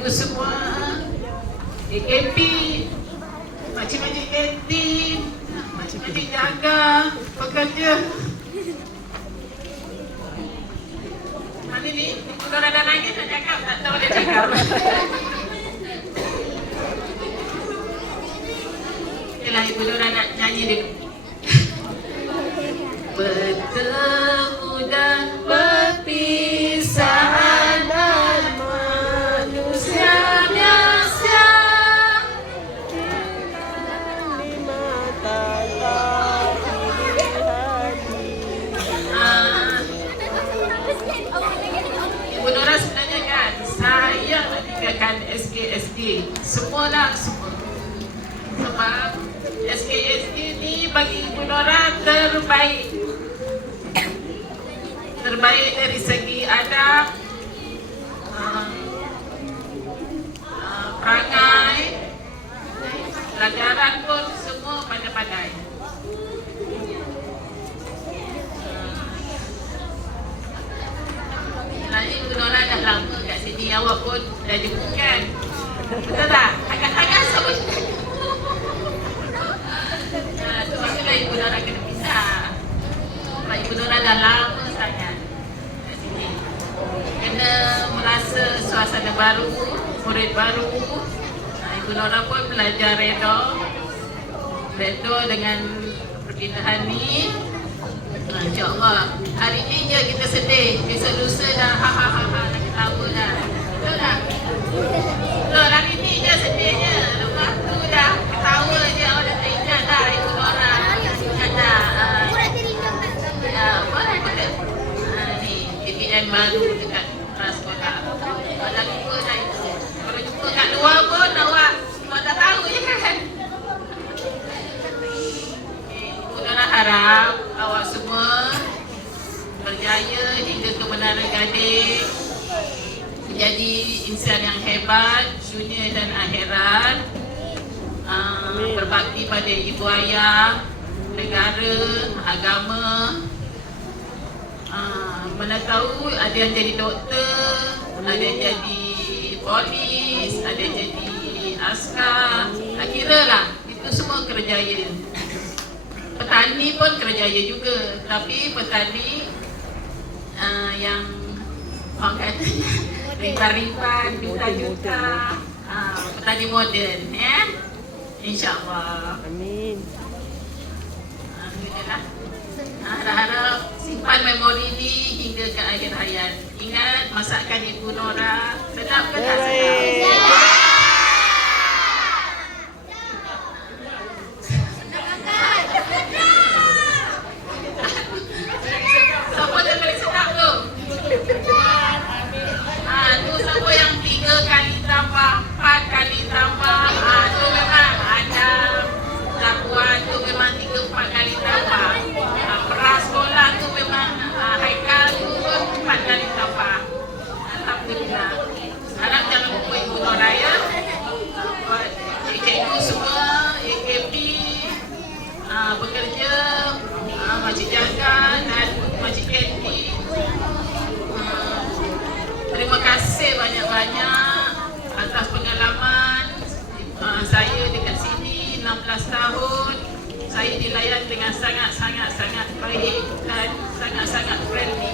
cikgu semua, AKP, makcik-makcik kantin, makcik-makcik jaga, pekerja. Mana ni? Ibu Nora dah nangis nak cakap, tak tahu dia cakap. Okeylah, Ibu Nora nak nyanyi dulu. Bertemu dan berpisah adalah manusia biasa. Ibu Nora sebenarnya kan, saya meninggalkan SKSD. Semualah semua. Sebab SKSD ni bagi Ibu Nora terbaik. Terbaik dari segi adab, perangai, pelajaran pun semua pandai-pandai. Sebenarnya Ibu Nora dah lama kat sini, awak pun dah jumpa kan? Betul tak? Agak-agak sama juga. Tu maksudlah Ibu Nora kena pisah. Sebab Ibu Nora dah lama sangat kat sini. Kena merasa suasana baru, murid baru. Ibu Nora pun belajar redha dengan perpindahan ni. InsyaAllah hari ni je kita sedih, besok lusa dah ha-ha-ha nak ketawa dah. Betul tak? Betul, hari ni je sedihnya. Lepas tu dah ketawa je, awak dah tak ingat dah Ibu Nora. Ingat dah boleh. Ni TPM baru dekat sekolah. Dah lupa dah itu. Kalau jumpa kat luar pun awak tak tahu je kan. Ibu Nora harap awak semua berjaya hingga ke Menara Gading, menjadi insan yang hebat dunia dan akhirat, berbakti pada ibu ayah, negara, agama. Mana tahu ada yang jadi doktor, ada yang jadi polis, ada yang jadi askar. Tak kira lah, itu semua kerjaya. Petani pun kerjaya juga, tapi petani yang orang katanya ribuan, juta-juta, petani moden, ya. InsyaAllah. Amin. Alhamdulillah. Harap-harap simpan memori ni hingga ke akhir hayat. Ingat masakan Ibu Nora sedap ke tak sedap? Siapa dah paling sedap tu? Tu siapa yang 3 kali tambah, 4 kali tambah, tu memang ada. Lakuan tu memang 3-4 kali tambah. Peras sekolah tu memang Haikal tu pun 4 kali tambah. Alhamdulillah. Harap jangan lupa Ibu Nora ya. Cikgu semua, AKP, bekerja, makcik jaga dan makcik kantin. Terima kasih banyak-banyak atas pengalaman saya dekat sini 16 tahun. Saya dilayan dengan sangat-sangat baik dan sangat-sangat friendly.